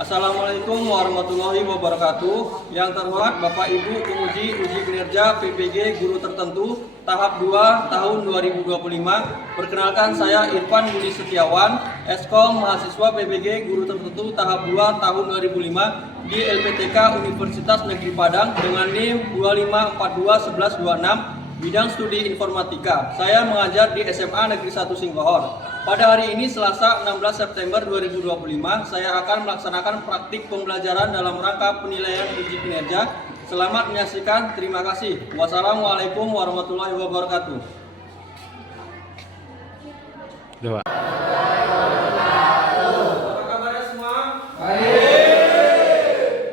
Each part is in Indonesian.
Assalamualaikum warahmatullahi wabarakatuh. Yang terhormat Bapak Ibu penguji uji kinerja PPG Guru Tertentu tahap 2 tahun 2025. Perkenalkan saya Irfan Budi Setiawan, Eskom mahasiswa PPG Guru Tertentu tahap 2 tahun 2005 di LPTK Universitas Negeri Padang dengan NIM 25421126 bidang studi informatika. Saya mengajar di SMA Negeri 1 Singkohor. Pada hari ini Selasa 16 September 2025, saya akan melaksanakan praktik pembelajaran dalam rangka penilaian uji kinerja. Selamat menyaksikan, terima kasih. Wassalamualaikum warahmatullahi wabarakatuh. Doa. Apa kabarnya semua? Baik.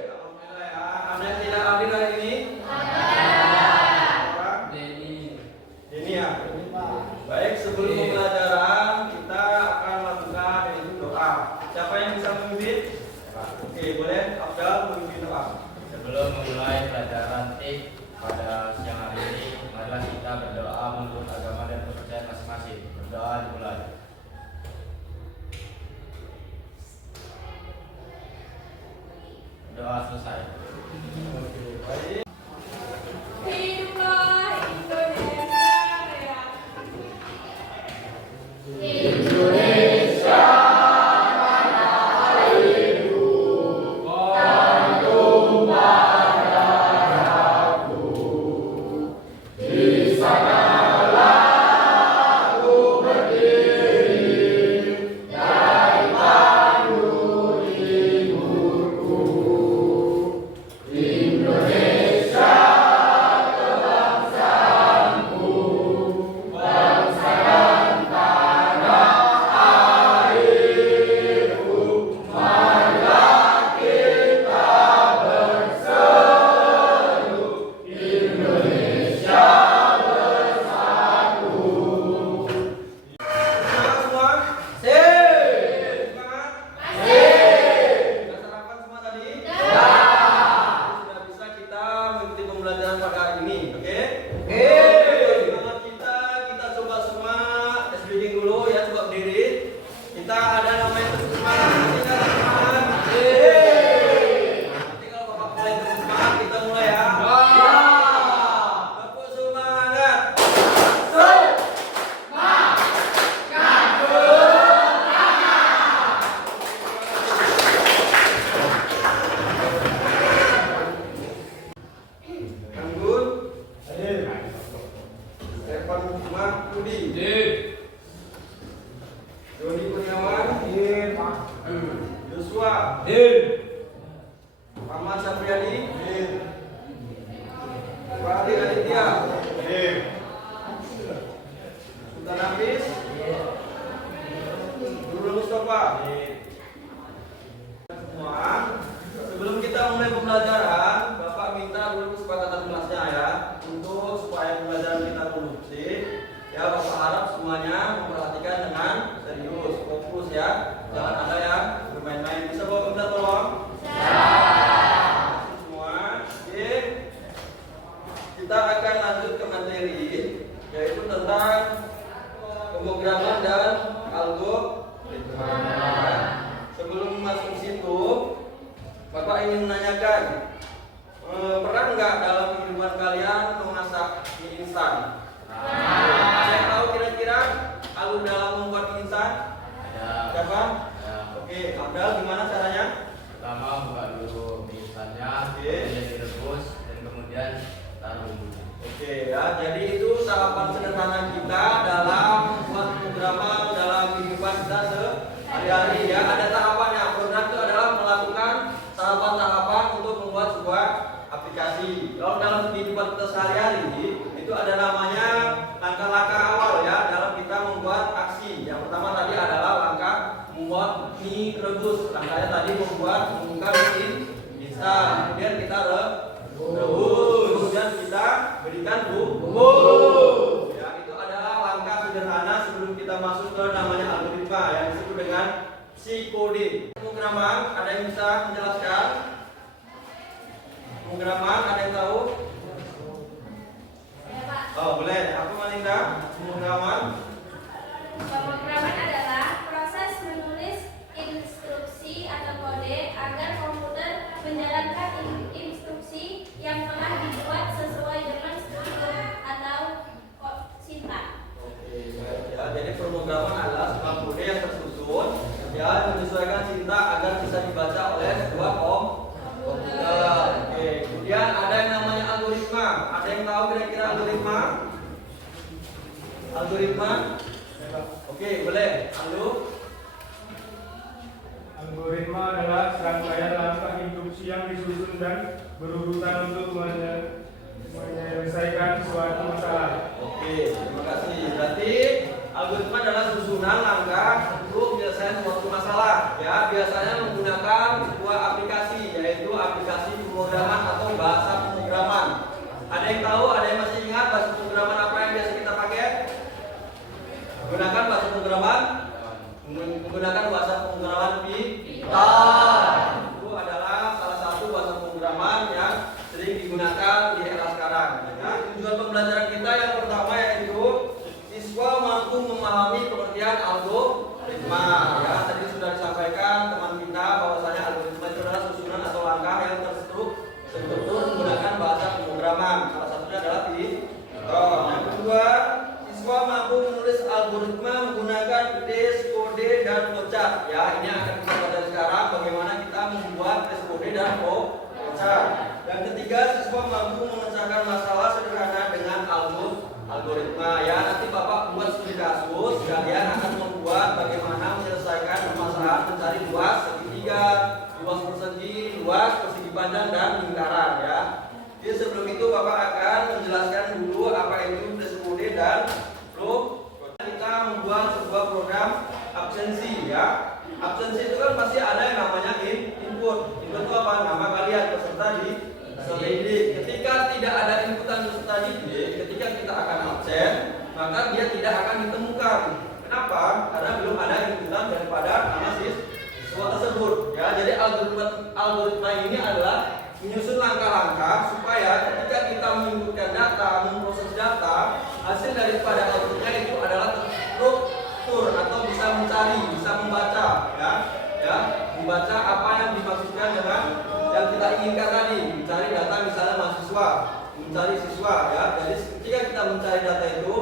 Alhamdulillah ya. Ada yang tidak hadir hari ini? Ada. Denny ya. Baik, sebelum pembelajaran kita akan melakukan yaitu doa. Siapa yang bisa memimpin? Oke, boleh Abdal memimpin doa. Sebelum memulai pelajaran TIK pada siang hari ini, marilah kita berdoa menurut agama dan kepercayaan masing-masing. Berdoa dimulai. Doa selesai. Baik. Hiduplah Indonesia Raya. Doni Kurniawan, Joshua, Muhammad Sapriadi, Fahri Aditya, Sultan Hafiz, Nurul Mustafa. Semua, sebelum kita mulai pembelajaran, Bapak minta dulu kesepakatan kelasnya ya, untuk supaya pembelajaran kita kondusif. Ya, Bapak harap semuanya memperhatikan dengan serius, fokus ya. Jangan ada yang bermain-main. Bisa bawa kita tolong? Semua. Oke. Kita akan lanjut ke materi, yaitu tentang pemrograman dan algoritma. Sebelum masuk ke situ, Bapak ingin menanyakan, pernah nggak dalam kehidupan kalian memasak mie instan? Ada yang tahu kira-kira alur dalam membuat mie instan? Ada. Siapa? Ya. Oke, Abdal gimana caranya? Pertama buka dulu mie instannya, Oke. kemudian direbus dan kemudian taruh bumbunya. Oke ya, jadi itu tahapan sederhana kita dalam membuat pemrograman dalam kehidupan kita sehari-hari ya. Ada tahapannya. Program itu adalah melakukan tahapan-tahapan untuk membuat sebuah aplikasi. Kalau dalam kehidupan kita sehari-hari itu ada namanya langkah-langkah awal ya dalam kita membuat aksi. Yang pertama tadi adalah langkah membuat mie rebus. Langkahnya tadi membuka mie instan. Kemudian kita rebus. Kemudian kita berikan bumbu. Ya, itu adalah langkah sederhana sebelum kita masuk ke namanya algoritma yang disebut dengan psikode. Pemrograman, ada yang bisa menjelaskan? Pemrograman, ada yang tahu? Oh, boleh. Apa Malinda? Pemrograman? Pemrograman adalah proses menulis instruksi atau kode agar algoritma. Oke, boleh. Lalu Algoritma adalah serangkaian langkah induksi yang disusun dan berurutan untuk menyelesaikan suatu masalah. oke, terima kasih. Berarti algoritma adalah susunan langkah untuk menyelesaikan suatu masalah. Ya, biasanya menggunakan sebuah aplikasi, yaitu aplikasi pemrograman atau bahasa pemrograman. Ada yang tahu? Ada yang masih ingat bahasa pemrograman apa yang biasa kita pakai? Menggunakan bahasa pemrograman? Menggunakan bahasa pemrograman Python. Itu adalah salah satu bahasa pemrograman yang sering digunakan di era sekarang. Ya, tujuan pembelajaran kita yang pertama yaitu siswa mampu memahami pengertian algoritma. Ya, tadi sudah disampaikan teman kita bahwasanya algoritma itu adalah susunan atau langkah yang terstruktur menggunakan bahasa pemrograman. Salah satunya adalah Python. Yang kedua, siswa mampu menulis algoritma menggunakan test kode dan flowchart. Ya, ini akan kita belajar sekarang bagaimana kita membuat test kode dan flowchart. Dan ketiga, siswa mampu memecahkan masalah sederhana dengan algoritma. Ya, nanti Bapak buat studi kasus, kalian akan membuat bagaimana menyelesaikan permasalahan mencari luas segitiga, luas persegi, luas persegi panjang dan lingkaran. Ya. Jadi sebelum itu Bapak akan menjelaskan dulu apa itu test kode dan flow. Kita membuat sebuah program absensi. Ya, absensi itu kan pasti ada yang namanya input. Input itu apa? Nama kalian peserta didik. Ketika tidak ada inputan peserta didik, ketika kita akan absen, maka dia tidak akan ditemukan. Kenapa? Karena belum ada inputan daripada nama siswa tersebut. Ya, jadi algoritma ini adalah menyusun langkah-langkah supaya ketika kita menginputkan data, memproses data, hasil daripada outputnya itu adalah terstruktur atau bisa mencari, bisa membaca, ya, membaca apa yang dimaksudkan dengan yang kita inginkan tadi, mencari data misalnya mahasiswa, mencari siswa, ya. Jadi ketika kita mencari data itu,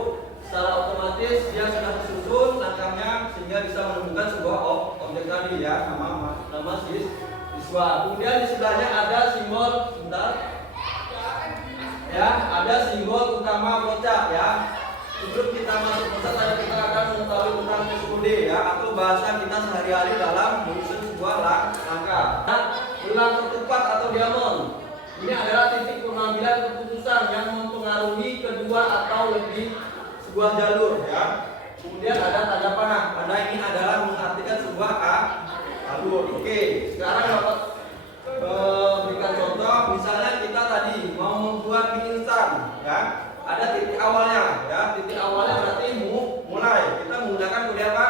secara otomatis dia sudah tersusun langkahnya sehingga bisa menemukan sebuah objek tadi, ya, nama siswa. Kemudian di sebelahnya ada simbol, sebentar, ya, ada simbol utama flowchart, ya. Sebelum kita masuk proses, kita akan mengetahui tentang test kode, ya, atau bahasa kita sehari-hari dalam menyusun sebuah langkah. Ulang ketupat atau diamond. Ini adalah titik pengambilan keputusan yang mempengaruhi kedua atau lebih sebuah jalur, ya. Kemudian ada tanda panah. Tanda ini adalah mengartikan sebuah alur. Oke, sekarang dapat berikan contoh. Misalnya kita tadi mau membuat mie instan, ya. Ada titik awalnya, ya. Titik awalnya berarti mulai. Kita menggunakan kode apa?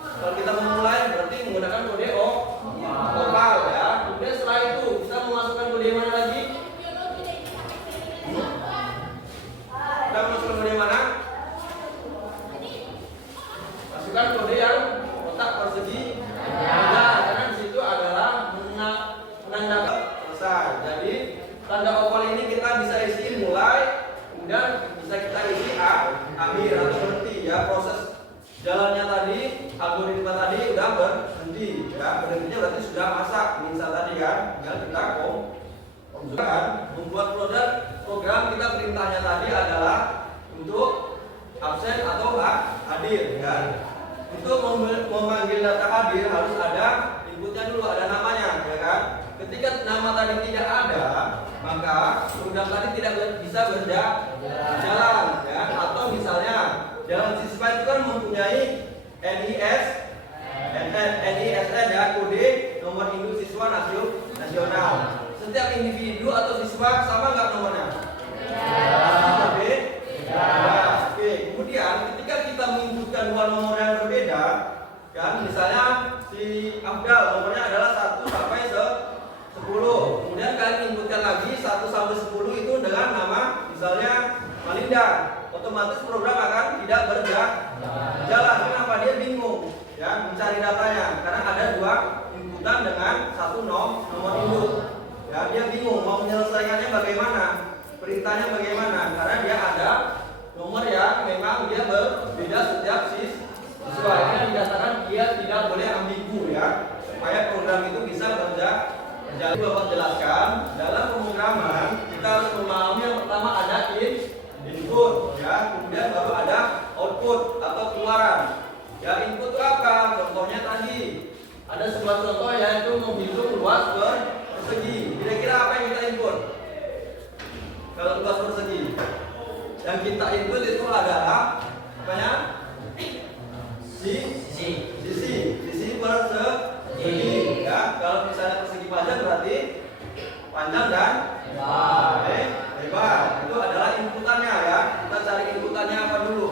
Kalau kita memulai berarti menggunakan kode oval, ya. Kemudian setelah itu kita memasukkan kode mana lagi? Kita masukkan kode mana? Masukkan kode yang kotak persegi. Karena di situ adalah menandakan selesai. Jadi tanda oval ini kita bisa isi mulai, kemudian bisa kita isi akhir atau berhenti, ya. Proses jalannya tadi, algoritma tadi sudah berhenti, ya. Berhentinya berarti sudah masak misal tadi, kan. Tinggal kita komputer membuat program kita perintahnya tadi adalah untuk absen atau hadir, ya. Untuk memanggil data hadir harus ada inputnya dulu, ada namanya, ya kan. Ketika nama tadi tidak ada, maka program tadi tidak bisa berjalan, ya. Atau misalnya jalan siswa itu kan mempunyai NISN, ya, kode nomor induk siswa nasional. Setiap individu atau siswa sama nggak nomornya? Oke. Oke. Kemudian ketika kita menginputkan dua nomor yang berbeda, kan, misalnya si Abdal nomornya adalah 1 sampai 10. Kemudian kalian inputkan lagi 1 sampai 10 itu dengan nama misalnya Malinda. Otomatis program akan tidak berjalan. Kenapa? Dia bingung, ya, mencari datanya karena ada dua inputan dengan satu nomor induk. Ya, dia bingung mau menyelesaikannya bagaimana, perintahnya bagaimana, karena dia ada nomor yang memang dia berbeda setiap siswa. Ini yang dikatakan dia tidak boleh ambigu, ya, supaya program itu bisa berjalan. Jadi Bapak jelaskan dalam pemrograman kita harus memahami yang pertama ada input. input ya, kemudian baru ada output atau keluaran. Ya, input itu apa? Contohnya tadi ada sebuah contoh yaitu menghitung luas persegi. Kira-kira apa yang kita input? Kalau luas persegi, yang kita input itu adalah apanya? Sisi persegi. Ya, kalau misalnya persegi panjang berarti panjang dan lebar. Itu adalah inputannya ya. Kita cari inputannya apa dulu?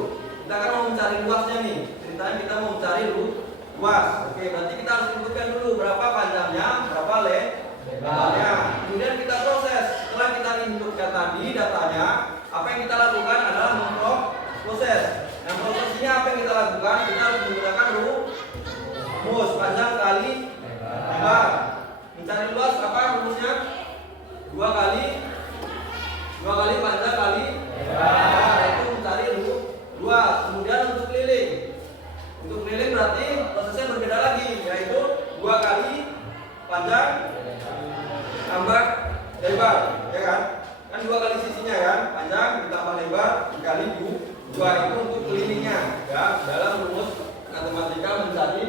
Kita kan mau mencari luasnya nih. Ceritanya kita mau mencari luas. Oke, berarti kita harus inputkan dulu berapa panjangnya, berapa lebarnya. Kemudian kita proses. Setelah kita inputkan tadi datanya, apa yang kita lakukan adalah memproses. Yang prosesnya apa yang kita lakukan? Kita harus menggunakan rumus panjang kali lebar. Mencari luas apa rumusnya? 2 kali panjang kali lebar, itu mencari luas. Kemudian untuk keliling berarti prosesnya berbeda lagi, yaitu 2 kali panjang tambah lebar, ya kan? Kan 2 kali sisinya kan, panjang ditambah lebar dikali 2 itu untuk kelilingnya. Ya, dalam rumus matematika mencari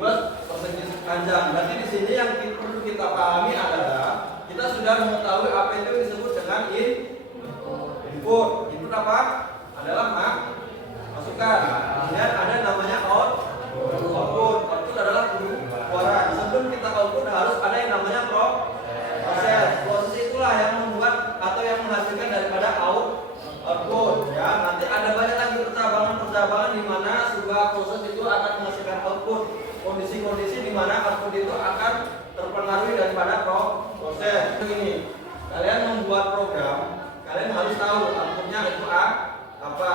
luas persegi panjang. Berarti di sini yang perlu kita pahami adalah kita sudah mengetahui apa itu disebut dengan input. Input apa? Adalah masukan. Kemudian ada namanya output. Output adalah keluaran. Sebelum kita output harus ada yang namanya proses. Proses itulah yang membuat atau yang menghasilkan daripada output. Ya, nanti ada banyak lagi percabangan di mana sebuah proses itu akan menghasilkan output. Kondisi-kondisi di mana output itu akan terpengaruhi daripada proses. Begini, kalian membuat program, kalian harus tahu outputnya itu apa.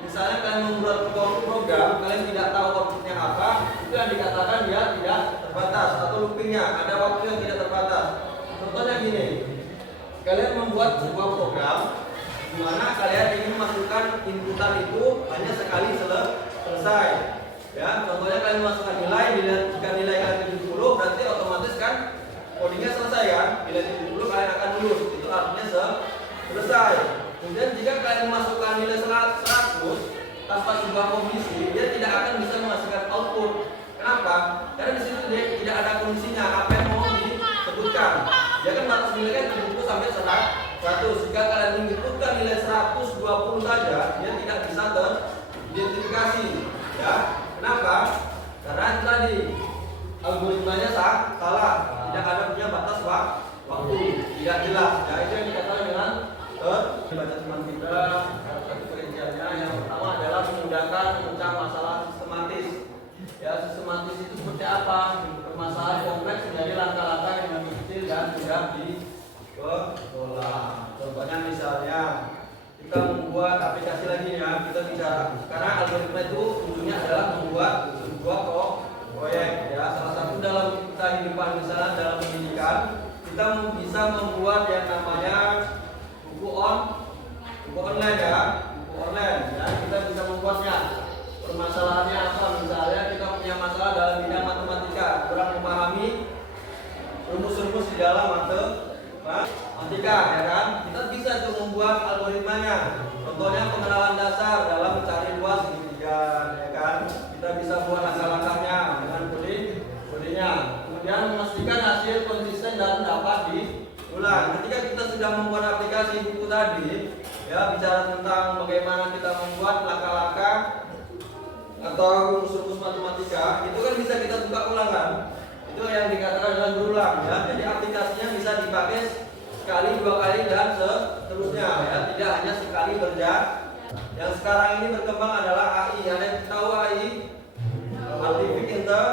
Misalnya kalian membuat program, kalian tidak tahu outputnya apa, itu yang dikatakan dia tidak terbatas atau loopingnya ada waktu yang tidak terbatas. Contohnya gini, kalian membuat sebuah program di mana kalian ingin memasukkan inputan itu hanya sekali selesai. Ya, contohnya kalian masukkan nilai, jika nilai kalian 70 berarti otomatis kan codingnya selesai kan, nilai 70 kalian akan lulus, itu artinya selesai. Kemudian jika kalian memasukkan nilai 100 tanpa sebuah kondisi, dia tidak akan bisa menghasilkan output. Kenapa? Karena di situ dia tidak ada kondisinya apa yang mau disebutkan. Dia kan batas nilainya 70 sampai 100. Jika kalian menyebutkan nilai 120 saja, dia tidak bisa teridentifikasi. Ya. Kenapa? Karena itu tadi algoritmanya salah, tidak ada punya batas waktu, tidak jelas. Ya, itu yang dikatakan dengan baca semantika. Satu perinciannya yang pertama adalah memudahkan memecah masalah sistematis. Ya, sistematis itu seperti apa? Permasalahan kompleks menjadi langkah-langkah yang lebih kecil dan mudah dikelola. Contohnya misalnya kita membuat aplikasi lagi ya, kita bicara karena algoritma itu ujungnya adalah membuat sebuah proyek ya. Salah satu dalam kehidupan misalnya dalam pendidikan kita bisa membuat yang namanya buku online ya, buku online ya. Kita bisa membuatnya. Permasalahannya apa? Misalnya kita punya masalah dalam bidang matematika, kurang memahami rumus-rumus di dalam matematika ya kan, kita bisa tuh membuat algoritmanya. Contohnya pengenalan dasar dalam mencari luas segitiga ya kan, kita bisa buat langkah-langkahnya dengan kodenya. Kemudian memastikan hasil konsisten dan dapat diulang. Ketika kita sudah membuat aplikasi buku tadi ya, bicara tentang bagaimana kita membuat langkah-langkah atau rumus-rumus matematika, itu kan bisa kita buka ulang kan. Itu yang dikatakan dengan berulang ya. Jadi aplikasinya bisa dipakai sekali, 2 kali dan seterusnya ya, tidak hanya sekali berjalan. Yang sekarang ini berkembang adalah AI. Ada yang tahu AI? Artificial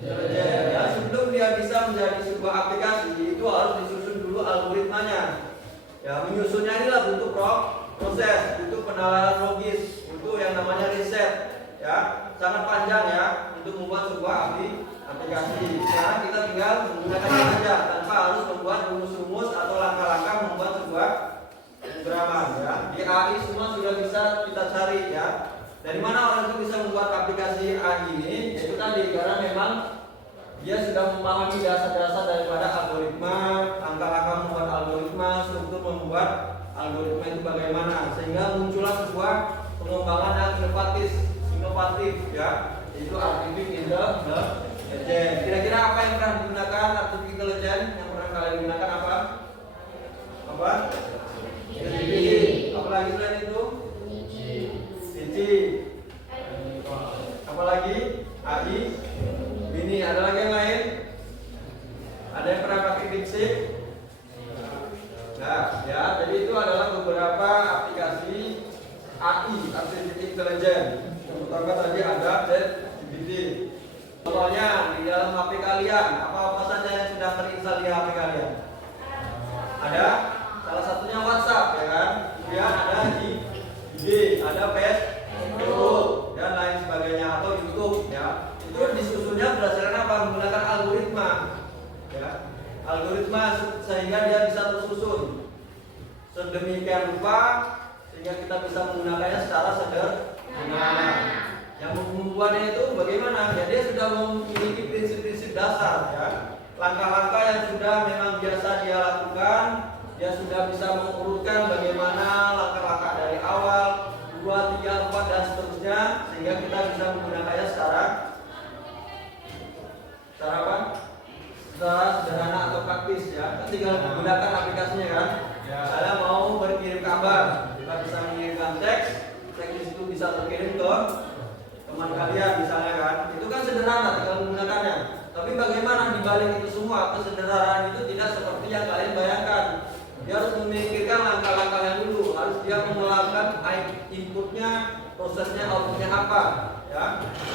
Intelligence ya. Sebelum dia bisa menjadi sebuah aplikasi, itu harus disusun dulu algoritmanya. Ya, menyusunnya inilah bentuk proses, bentuk penalaran logis, untuk yang namanya riset. Ya, sangat panjang ya untuk membuat sebuah aplikasi. Sekarang kita tinggal menggunakannya saja tanpa harus membuat rumus-rumus atau langkah-langkah membuat sebuah pemrograman ya. Di AI semua sudah bisa kita cari ya. Dari mana orang itu bisa membuat aplikasi AI ini? Yaitu tadi karena memang dia sudah memahami dasar-dasar daripada algoritma, langkah-langkah membuat algoritma, struktur membuat algoritma itu bagaimana, sehingga muncullah sebuah pengembangan yang inovatif ya, yaitu artificial intelligence. Kira-kira apa yang pernah digunakan artificial intelligence yang pernah kalian gunakan apa? ChatGPT. Apalagi selain itu? Cici. Apalagi? AI. Ini ada lagi yang lain? Ada yang pernah pakai DeepSeek? Nah, ya, jadi itu adalah beberapa aplikasi AI, artificial intelligence. Yang pertama tadi ada ChatGPT. Contohnya di dalam HP kalian, apa saja yang sudah terinstall di HP kalian? Ada salah satunya WhatsApp, ya kan? Kemudian ada IG, ada Facebook, dan lain sebagainya, atau YouTube, ya. Itu disusunnya berdasarkan apa? Menggunakan algoritma, ya. Algoritma sehingga dia bisa tersusun sedemikian rupa sehingga kita bisa menggunakannya secara sederhana. Yang membuatnya itu bagaimana? Ya, dia sudah memiliki prinsip-prinsip dasar, ya. Langkah-langkah yang sudah memang biasa dia lakukan, dia sudah bisa mengurutkan bagaimana langkah-langkah dari awal, 2, 3, 4 dan seterusnya, sehingga kita bisa menggunakannya secara apa? Secara sederhana atau praktis, ya. Kan tinggal menggunakan aplikasinya kan. Saya mau berkirim kabar, kita bisa mengirimkan teks itu bisa terkirim ke teman kalian misalnya kan. Itu kan sederhana, tinggal menggunakannya. Tapi bagaimana di balik itu semua, kesederhanaan itu tidak seperti yang kalian bayangkan. Dia harus memikirkan langkah-langkahnya dulu, harus dia melakukan inputnya, prosesnya, outputnya apa, ya.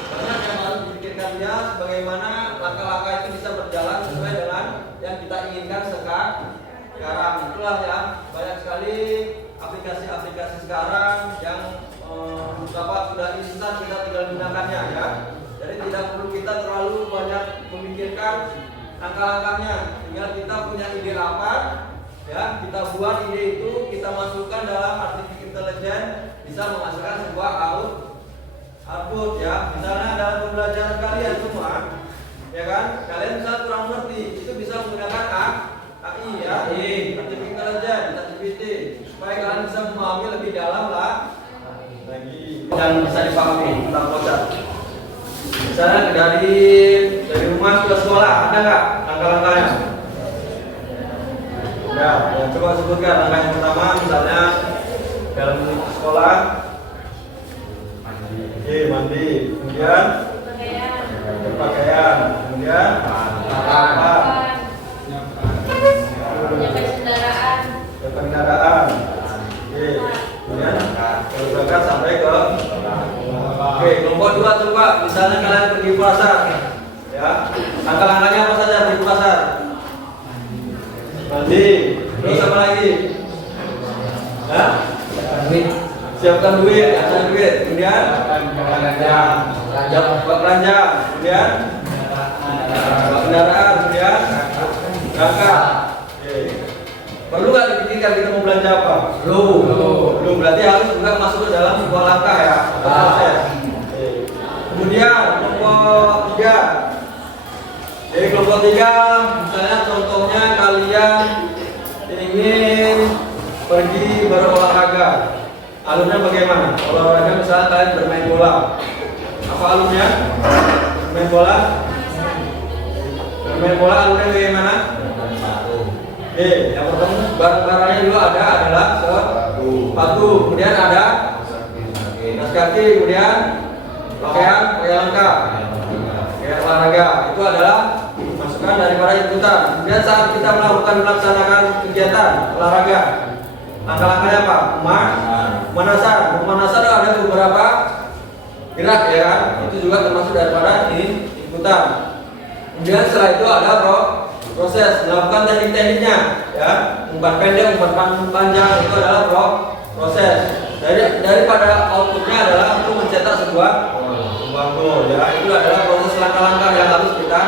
Banyak yang harus dipikirkan dia, bagaimana langkah-langkah itu bisa berjalan sesuai dengan yang kita inginkan sekarang. Itulah ya, banyak sekali aplikasi-aplikasi sekarang yang sudah instan, kita tinggal gunakannya, ya. Jadi tidak perlu kita terlalu banyak memikirkan langkah-langkahnya. Tinggal kita punya ide apa, ya, kita buat ide itu, kita masukkan dalam artificial intelligence, bisa menghasilkan sebuah output, ya. Misalnya dalam pembelajaran kalian semua, ya kan, kalian bisa kurang mengerti, itu bisa menggunakan AI, ya, artificial intelligence, ChatGPT, supaya kalian bisa memahami lebih dalam lagi dan bisa dipahami tentang konsep. Misalnya dari rumah ke sekolah, ada nggak langkah-langkahnya? Ya, coba sebutkan langkah yang pertama, misalnya dalam sekolah, mandi, kemudian berpakaian, kemudian kendaraan, kemudian berangkat sampai ke. Oke, kelompok 2 coba, misalnya kalian pergi ke pasar, ya, langkah-langkahnya apa saja pergi ke pasar? Mandi, terus apa lagi? Hah? Siapkan duit, kemudian belanja, kemudian kendaraan, kemudian berangkat. Perlu nggak dipikirkan kita mau belanja apa? Belum. Berarti harus juga masuk ke dalam sebuah langkah, ya. Proses. Kemudian kelompok 3. Jadi kelompok 3, misalnya contohnya kalian ingin pergi berolahraga. Alurnya bagaimana? Olahraga misalnya kalian bermain bola. Apa alurnya? Bermain bola. Bermain bola alurnya bagaimana? Yang pertama barang-barangnya dulu adalah sepatu, kemudian ada tas kaki, kemudian pakaian lengkap, pakaian olahraga. Itu adalah masukan daripada inputan. Kemudian saat kita melaksanakan kegiatan olahraga, langkah-langkahnya apa? Pemanasan ada beberapa gerak, ya kan? Itu juga termasuk daripada inputan. Kemudian setelah itu ada proses, melakukan teknik-tekniknya, ya, umpan pendek, umpan panjang, itu adalah proses. Daripada outputnya adalah untuk mencetak sebuah gol, ya. Itu adalah proses langkah-langkah yang harus kita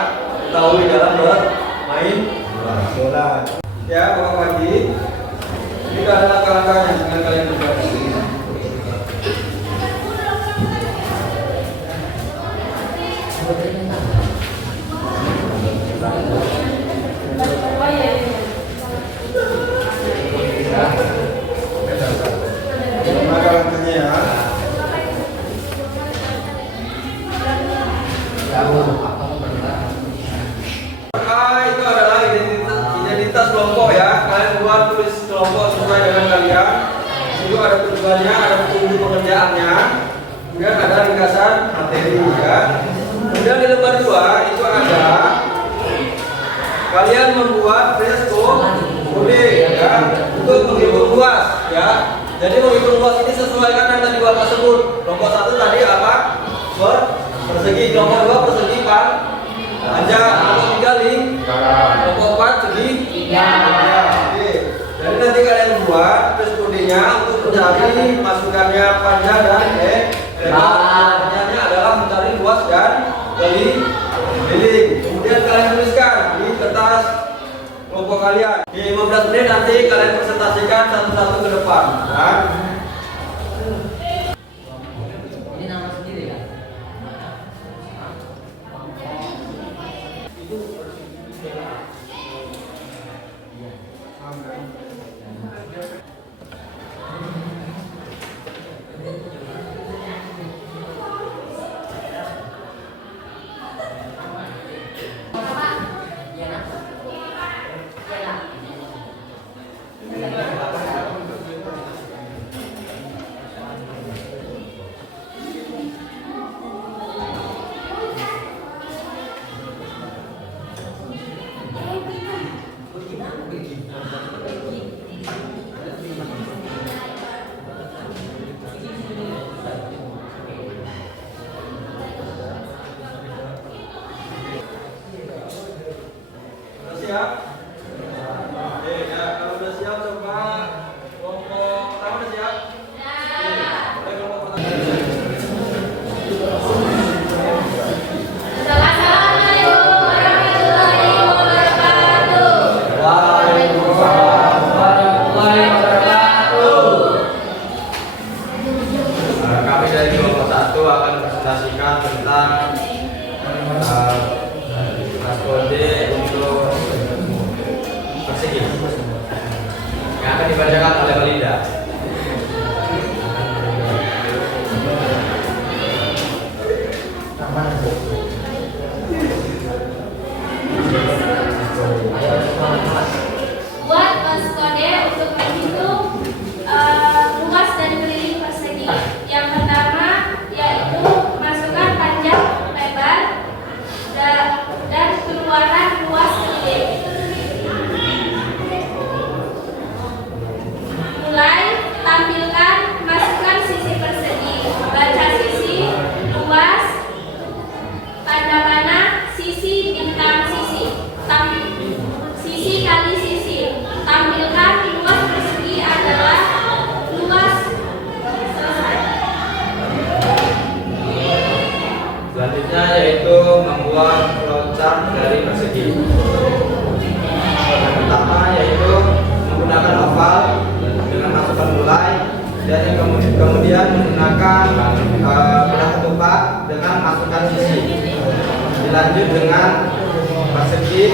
ketahui dalam bermain bola. Ya, Bapak Wadi, ini adalah langkah-langkahnya dengan kalian berdua. kelompok sesuai dengan kalian. Di situ ada tujuannya, ada petunjuk pengerjaannya, kemudian ada ringkasan materi ya. Kemudian di lembar 2 itu ada kalian membuat fresko kode ya untuk menghitung luas ya. Jadi menghitung luas ini sesuaikan yang tadi Bapak sebut. Kelompok 1 tadi apa? Persegi, kelompok 2 persegi panjang, kelompok 3 lingkaran, kelompok 4 segi ya. Oke. Jadi nanti kalian buat kodenya untuk mencari masukannya panjang dan lebar. Pertanyaannya adalah mencari luas dan keliling. Kemudian kalian tuliskan di kertas kelompok kalian. Di 15 menit nanti kalian presentasikan satu-satu ke depan. Ya. Ini nama sendiri ya? Siap? Oke, ya kalau udah siap coba kelompok pertama udah siap? Oke, kelompok pertama. Assalamualaikum warahmatullahi wabarakatuh. Waalaikumsalam warahmatullahi wabarakatuh. Kami dari kelompok 1 akan presentasikan tentang kode untuk persegi yang akan dibacakan oleh Melinda. Buat kode untuk menghitung luas dan keliling persegi. Yang pertama yaitu masukkan panjang, lebar, dan keluaran luas keliling. Mulai tampilkan masukkan sisi persegi, baca sisi, luas, tanda panah, sisi, bintang sisi, sisi kali sisi. Tampilkan luas persegi adalah luas. Selesai. Selanjutnya yaitu membuat flowchart dari persegi. Yang pertama yaitu menggunakan oval dengan masukan mulai, dan yang kemudian menggunakan belah ketupat dengan masukan sisi. Dilanjut dengan persegi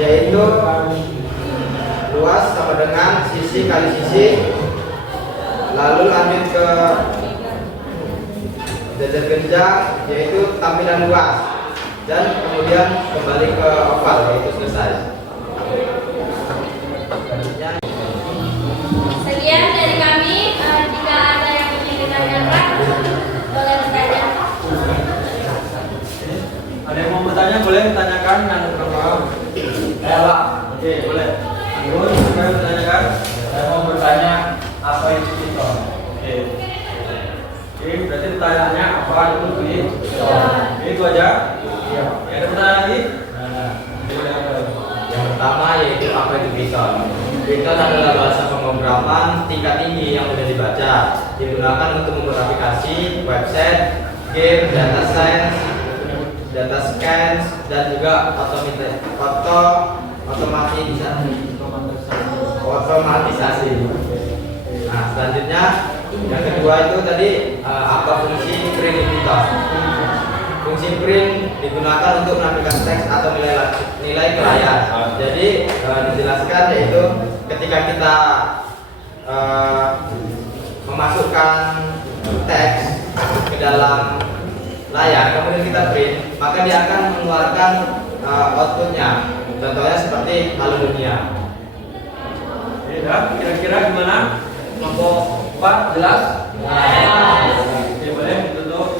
yaitu luas sama dengan sisi kali sisi. Lalu lanjut ke jajar genjang yaitu tampilan luas, dan kemudian kembali ke oval yaitu selesai. Selanjutnya Sekian dari kami. Jika ada yang ingin ditanyakan, boleh bertanya. Ada yang mau bertanya boleh ditanyakan dengan berapa? Pak. Oke, boleh. Anggun, saya bertanyakan. saya mau bertanya apa itu piton? Oke. Oke, berarti pertanyaannya apa itu itu aja? Iya. Ada pertanyaan lagi? Boleh apa? Yang pertama yaitu apa itu Python. Python adalah bahasa pemrograman tingkat tinggi yang mudah dibaca, digunakan untuk membuat aplikasi, website, game, data science, data scans, dan juga otomatisasi. Nah, selanjutnya yang kedua itu tadi apa fungsi print di Python. Fungsi print digunakan untuk menampilkan teks atau nilai ke layar. Jadi dijelaskan yaitu ketika kita memasukkan teks ke dalam layar, kemudian kita print, maka dia akan mengeluarkan outputnya. Contohnya seperti halo dunia. Ya, kira-kira gimana? Kelompok 4 jelas? Oke, boleh ditutup.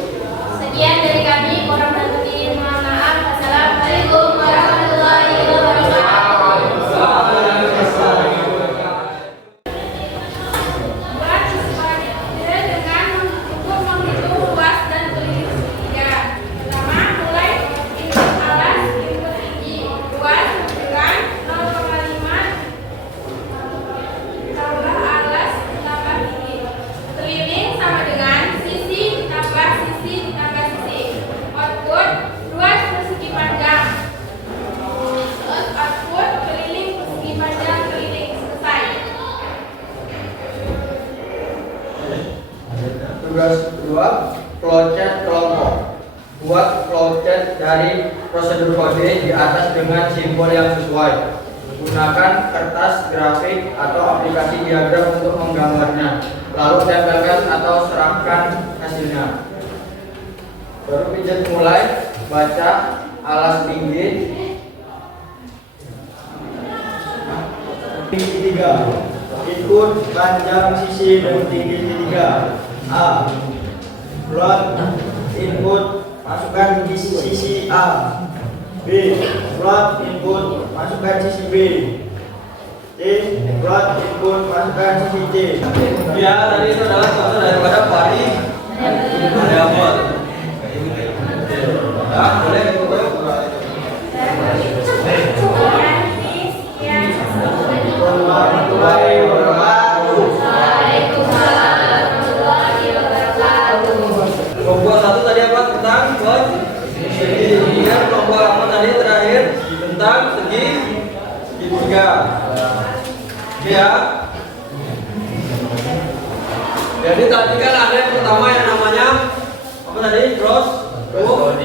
Sekian dari kami, kurang berkenan, mohon maaf. Wassalamualaikum warahmatullahi wabarakatuh. Buat siswanya dengan untuk menghitung luas dan keliling segitiga. Pertama, mulai input alas, input tinggi, luas dengan 0,5 tambah alas tambah tinggi. Keliling sama dengan sisi ditambah sisi ditambah sisi. Output luas persegi panjang. Terus output keliling persegi panjang keliling. Selesai. Tugas kedua, flowchart kelompok. Buat flowchart dari prosedur kode di atas dengan simbol yang sesuai. Gunakan kertas grafik atau aplikasi diagram untuk menggambarnya. Lalu tempelkan atau serahkan hasilnya. Baru pijat mulai, baca alas tinggi. Tinggi 3. Ikut panjang sisi dan tinggi 3. A. Plot input masukkan di sisi A. B. Plot input masukkan sisi B. C. Plot input masukkan sisi C. Ya, tadi itu adalah contoh daripada variabel. Ya, boleh ditutup. Warahmatullahi wabarakatuh. Kelompok 1 tadi apa? Tentang segi. Kemudian kelompok apa tadi terakhir? Tentang segi segitiga. Ya. Jadi tadi kan ada yang pertama yang namanya apa tadi? Cross code.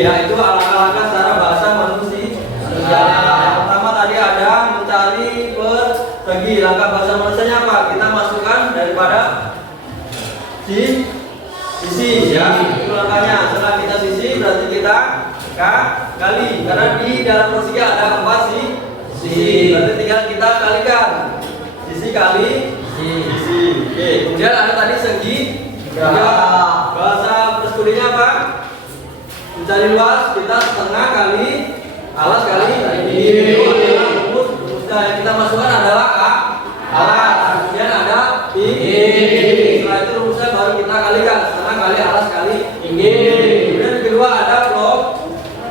Ya, itu alangkah-alangkah secara bahasa manusia. Yang pertama tadi ada mencari persegi. Langkah bahasa manusianya apa? Kita masukkan daripada sisi ya, itu langkahnya. Setelah kita sisi berarti kita kali, karena di dalam persegi ada 4 sisi. Berarti tinggal kita kalikan. Sisi kali sisi. Oke, kemudian ada tadi segi. Ya, bahasa persekudinya apa? Mencari luas kita setengah kali alas kali ini. Rumusnya yang kita masukkan adalah alas. Kemudian ada tinggi. Setelah itu rumusnya baru kita kalikan setengah kali alas kali tinggi. Kemudian yang kedua ada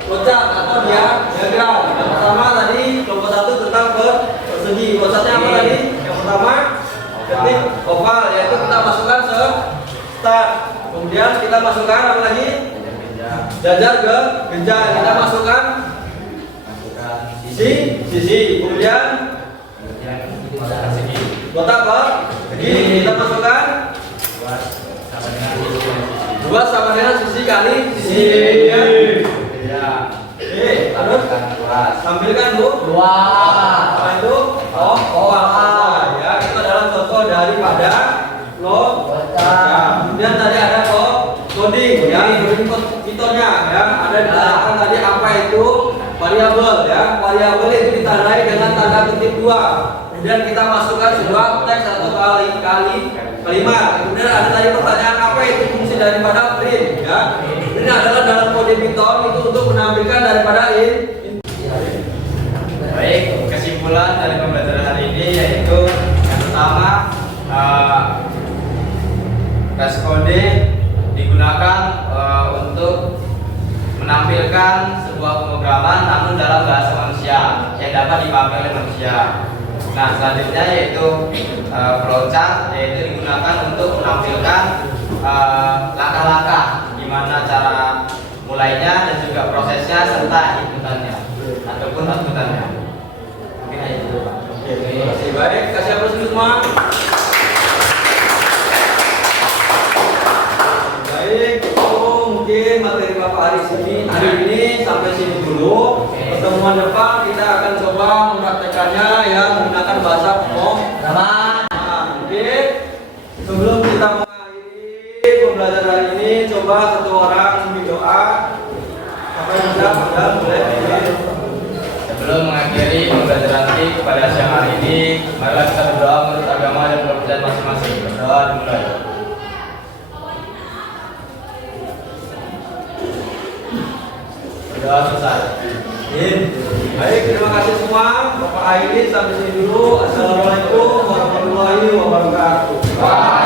flowchart atau diagram. Yang pertama tadi kelompok 1 tentang persegi. Flowchartnya apa tadi? Yang pertama ketik oval, yaitu kita masukkan start. Kemudian kita masukkan apa lagi? Jajar ke genjang. Kita masukkan sisi. Kemudian kotak persegi kita masukkan luas sama dengan sisi kali sisi. Ya. Oke, terus tampilkan Bu. Luas. Apa itu? Oval. Ya, itu adalah contoh daripada flowchart. Kemudian tadi ada coding ya, coding fiturnya ya. Ada diterangkan tadi apa itu variabel ya. Variabel itu ditandai dengan tanda ketik 2. Kemudian kita masukkan sebuah teks atau kalimat. Kemudian ada tadi pertanyaan apa itu fungsi daripada print ya. Ini adalah dalam kode Python itu untuk menampilkan daripada Baik, kesimpulan dari pembelajaran hari ini yaitu yang pertama, tes kode digunakan untuk menampilkan sebuah pemrograman namun dalam bahasa manusia yang dapat dipahami oleh manusia. Nah, selanjutnya yaitu flowchart, yaitu digunakan untuk menampilkan langkah-langkah gimana cara mulainya dan juga prosesnya serta inputannya ataupun outputannya. Mungkin aja itu Pak. Terima kasih. Baik, kasih aplaus dulu semua. Baik, itu mungkin materi Bapak hari ini sampai sini dulu. Pertemuan depan kita akan coba mempraktekannya ya menggunakan bahasa pemrograman. Nah, mungkin sebelum kita mengakhiri pembelajaran hari ini, coba satu orang memberi doa. Apa yang sudah boleh. Sebelum mengakhiri pembelajaran kepada siang hari ini, marilah kita masing-masing. Berdoa dimulai. Berdoa selesai. Baik, terima kasih semua. Bapak Aili sampai sini dulu. Assalamualaikum warahmatullahi wabarakatuh.